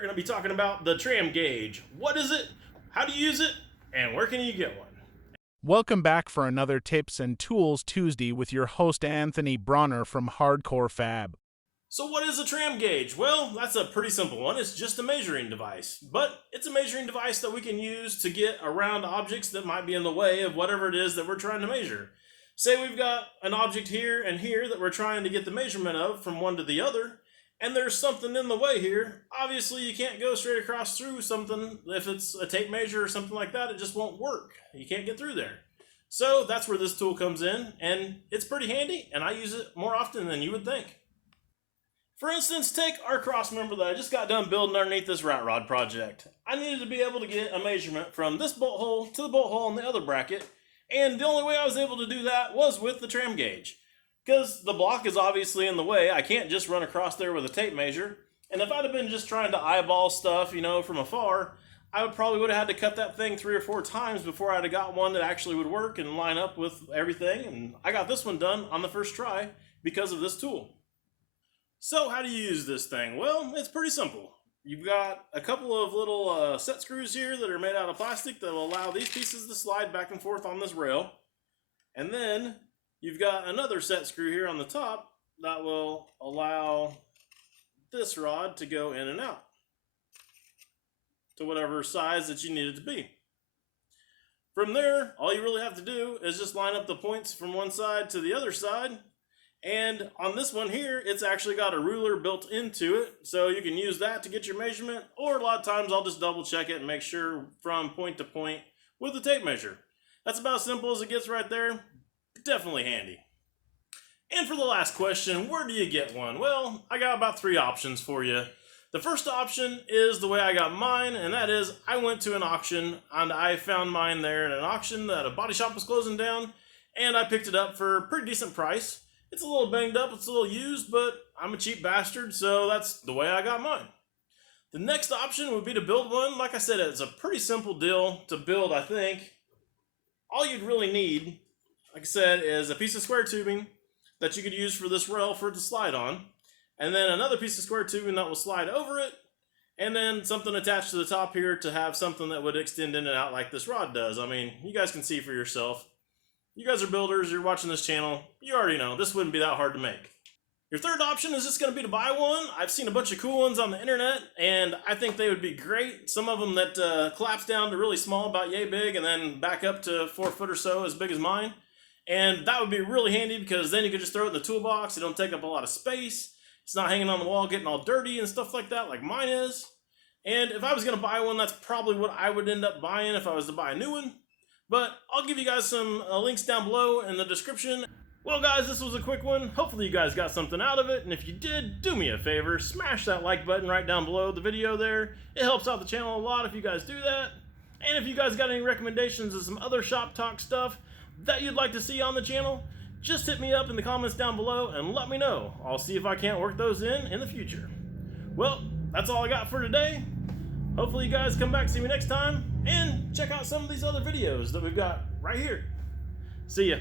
are going to be talking about the Tram gauge. What is it? How do you use it? And where can you get one? Welcome back for another Tips and Tools Tuesday with your host Anthony Bronner from Hardcore Fab. So what is a tram gauge? Well, that's a pretty simple one. It's just a measuring device. But it's a measuring device that we can use to get around objects that might be in the way of whatever it is that we're trying to measure. Say we've got an object here and here that we're trying to get the measurement of from one to the other, and there's something in the way here. Obviously, you can't go straight across through something. If it's a tape measure or something like that, it just won't work. You can't get through there. So that's where this tool comes in, and it's pretty handy, and I use it more often than you would think. For instance, take our cross member that I just got done building underneath this rat rod project. I needed to be able to get a measurement from this bolt hole to the bolt hole in the other bracket, and the only way I was able to do that was with the tram gauge. Because the block is obviously in the way, I can't just run across there with a tape measure, and if I'd have been just trying to eyeball stuff, from afar, I would have had to cut that thing 3 or 4 times before I'd have got one that actually would work and line up with everything, and I got this one done on the first try because of this tool. So how do you use this thing? Well, it's pretty simple. You've got a couple of little set screws here that are made out of plastic that will allow these pieces to slide back and forth on this rail. And then you've got another set screw here on the top that will allow this rod to go in and out to whatever size that you need it to be. From there, all you really have to do is just line up the points from one side to the other side. And on this one here, it's actually got a ruler built into it, so you can use that to get your measurement, or a lot of times I'll just double check it and make sure from point to point with the tape measure. That's about as simple as it gets right there. Definitely handy. And for the last question, where do you get one? Well, I got about 3 options for you. The first option is the way I got mine, and that is I went to an auction and I found mine there at an auction that a body shop was closing down, and I picked it up for a pretty decent price. It's a little banged up, it's a little used, but I'm a cheap bastard, so that's the way I got mine. The next option would be to build one. Like I said, it's a pretty simple deal to build, I think. All you'd really need, like I said, is a piece of square tubing that you could use for this rail for it to slide on, and then another piece of square tubing that will slide over it, and then something attached to the top here to have something that would extend in and out like this rod does. I mean, you guys can see for yourself. You guys are builders, you're watching this channel, you already know, this wouldn't be that hard to make. Your third option is just going to be to buy one. I've seen a bunch of cool ones on the internet, and I think they would be great. Some of them that collapse down to really small, about yay big, and then back up to 4 foot or so, as big as mine. And that would be really handy because then you could just throw it in the toolbox, it don't take up a lot of space, it's not hanging on the wall getting all dirty and stuff like that like mine is. And if I was going to buy one, that's probably what I would end up buying if I was to buy a new one. But I'll give you guys some links down below in the description. Well guys, this was a quick one. Hopefully you guys got something out of it, and if you did, do me a favor, smash that like button right down below the video there. It helps out the channel a lot if you guys do that. And if you guys got any recommendations of some other shop talk stuff that you'd like to see on the channel, just hit me up in the comments down below and let me know. I'll see if I can't work those in the future. Well, that's all I got for today. Hopefully you guys come back and see me next time, and check out some of these other videos that we've got right here. See ya.